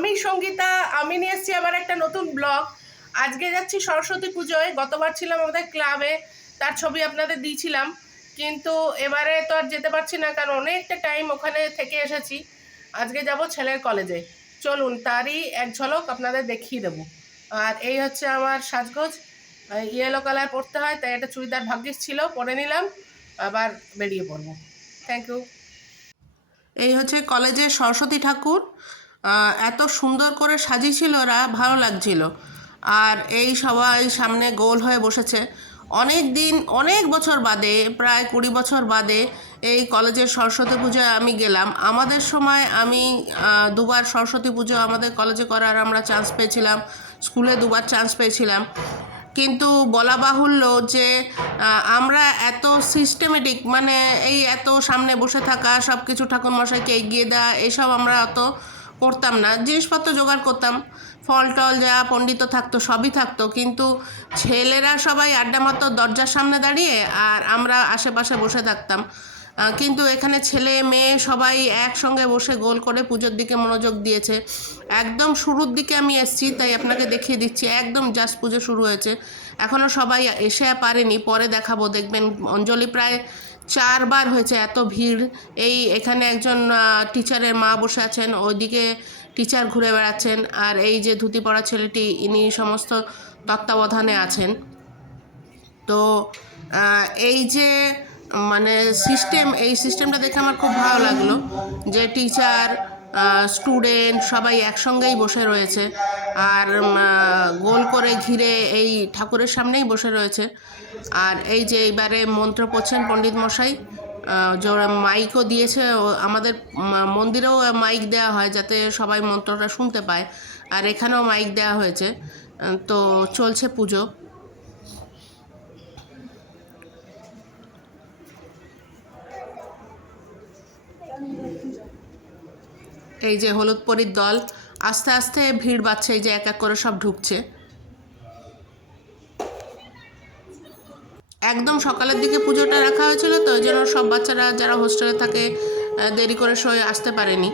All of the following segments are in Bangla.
আমি সঙ্গীতা, আমি নিয়ে এসেছি আবার একটা নতুন ব্লগ। আজকে যাচ্ছি সরস্বতী পুজোয়। গতবার ছিলাম আমাদের ক্লাবে, তার ছবি আপনাদের দিয়েছিলাম, কিন্তু এবারে তো আর যেতে পারছি না, কারণ অনেকটা টাইম ওখানে থেকে এসেছি। আজকে যাব ছেলের কলেজে। চলুন তারই এক ঝলক আপনাদের দেখিয়ে দেবো। আর এই হচ্ছে আমার সাজগোজ। ইয়েলো কালার পরতে হয়, তাই একটা চুড়িদার ভাগ্যিস ছিল, পরে নিলাম, আবার বেরিয়ে পড়বো। Thank you. এই হচ্ছে কলেজের সরস্বতী ঠাকুর। এত সুন্দর করে সাজিয়েছিল ওরা, ভালো লাগছিল। আর এই সবাই সামনে গোল হয়ে বসেছে। অনেক দিন, অনেক বছর বাদে, প্রায় 20 বছর বাদে এই কলেজের সরস্বতী পুজোয় আমি গেলাম। আমাদের সময় আমি দুবার সরস্বতী পুজো আমাদের কলেজে করার আমরা চান্স পেয়েছিলাম, স্কুলে দুবার চান্স পেয়েছিলাম। কিন্তু বলা বাহুল্য যে আমরা এত সিস্টেমেটিক, মানে এই এত সামনে বসে থাকা, সব কিছু ঠাকুরমশাইকে এগিয়ে দেওয়া, এসব আমরা অত করতাম না। জিনিসপত্র জোগাড় করতাম, ফল টল যা পণ্ডিত থাকতো সবই থাকতো, কিন্তু ছেলেরা সবাই আড্ডা মারতো দরজার সামনে দাঁড়িয়ে, আর আমরা আশেপাশে বসে থাকতাম। কিন্তু এখানে ছেলে মেয়ে সবাই একসঙ্গে বসে গোল করে পুজোর দিকে মনোযোগ দিয়েছে। একদম শুরুর দিকে আমি এসেছি, তাই আপনাকে দেখিয়ে দিচ্ছি। একদম জাস্ট পুজো শুরু হয়েছে, এখনও সবাই এসে পারেনি, পরে দেখাবো। দেখবেন অঞ্জলি প্রায় 4 বার হয়েছে, এত ভিড়। এখানে একজন টিচারের মা বসে আছেন, ওইদিকে টিচার ঘুরে বেড়াচ্ছেন, আর এই যে ধুতি পরা ছেলেটি, ইনি সমস্ত তত্ত্বাবধানে আছেন। তো এই যে মানে সিস্টেম, এই সিস্টেমটা দেখে আমার খুব ভালো লাগলো যে টিচার, স্টুডেন্ট সবাই একসঙ্গেই বসে রয়েছে, আর গোল করে ঘিরে এই ঠাকুরের সামনেই বসে রয়েছে। আর এই যে এইবারে মন্ত্র পড়ছেন পণ্ডিত মশাই, মাইকও দিয়েছে। আমাদের মন্দিরেও মাইক দেওয়া হয় যাতে সবাই মন্ত্রটা শুনতে পায়, আর এখানেও মাইক দেওয়া হয়েছে। তো চলছে পুজো। এই যে হলুদ পরীর দল আস্তে আস্তে ভিড় বাড়ছে, এই যে এক এক করে সব ঢুকছে। একদম সকালের দিকে পুজোটা রাখা হয়েছিল, তো ওই জন্য সব বাচ্চারা যারা হোস্টেলে থাকে দেরি করে সবাই আসতে পারেনি,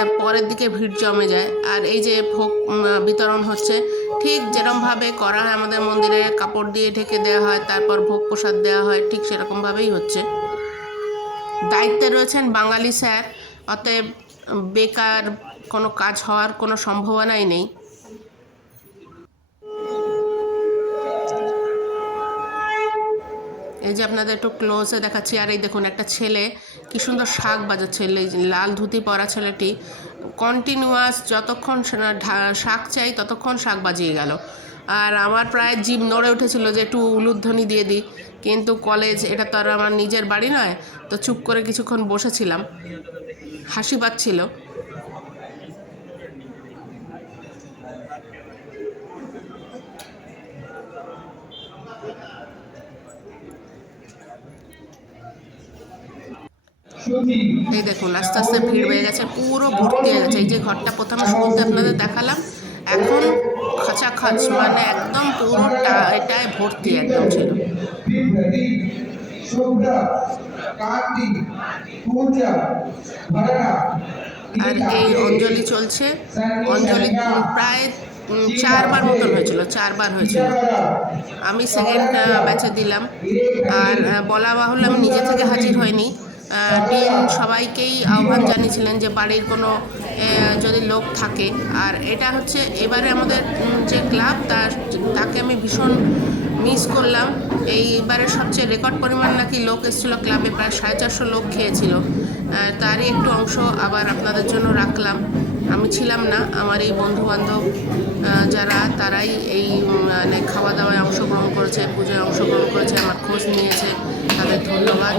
আর পরের দিকে ভিড় জমে যায়। আর এই যে ভোগ বিতরণ হচ্ছে, ঠিক যেরকমভাবে করা হয় আমাদের মন্দিরে, কাপড় দিয়ে ঢেকে দেওয়া হয়, তারপর ভোগ প্রসাদ দেওয়া হয়, ঠিক সেরকমভাবেই হচ্ছে। দায়িত্বে রয়েছেন বাঙালি স্যার, অতএব বেকার কোনো কাজ হওয়ার কোনো সম্ভাবনাই নেই। এই যে আপনাদের একটু ক্লোজে দেখাচ্ছি। আর এই দেখুন একটা ছেলে কি সুন্দর শাঁখ বাজাচ্ছে, লাল ধুতি পরা ছেলেটি কন্টিনিউয়াস যতক্ষণ শাঁখ চাই ততক্ষণ শাঁখ বাজিয়ে গেল। আর আমার প্রায় জিভ নড়ে উঠেছিল যে একটু উলুধ্বনি দিয়ে দিই, কিন্তু কলেজ, এটা তো আর আমার নিজের বাড়ি নয়, তো চুপ করে কিছুক্ষণ বসেছিলাম, হাসি পাচ্ছিল। এই দেখুন আস্তে আস্তে ভিড় হয়ে গেছে, পুরো ভর্তি হয়ে গেছে। এই যে ঘরটা প্রথমে শুরুতে আপনাদের দেখালাম, এখন খাঁচাখাচ, মানে একদম পুরোটা এটাই ভর্তি একদম ছিল। আর এই অঞ্জলি চলছে। অঞ্জলি প্রায় 4 বার মতন হয়েছিল, 4 বার হয়েছিল। আমি সেকেন্ড ব্যাচে দিলাম। আর বলা বাহুল্য আমি নিজে থেকে হাজির হইনি, ডিন সবাইকেই আহ্বান জানিয়েছিলেন যে বাড়ির কোনো যদি লোক থাকে। আর এটা হচ্ছে এবারে আমাদের যে ক্লাব, তাকে আমি ভীষণ মিস করলাম। এইবারের সবচেয়ে রেকর্ড পরিমাণ নাকি লোক এসেছিলো ক্লাবে, প্রায় 450 লোক খেয়েছিল। তারই একটু অংশ আবার আপনাদের জন্য রাখলাম। আমি ছিলাম না, আমার এই বন্ধুবান্ধব যারা, তারাই এই মানে খাওয়া দাওয়ায় অংশগ্রহণ করেছে, পুজোয় অংশগ্রহণ করেছে, আমার খোঁজ নিয়েছে, তাদের ধন্যবাদ।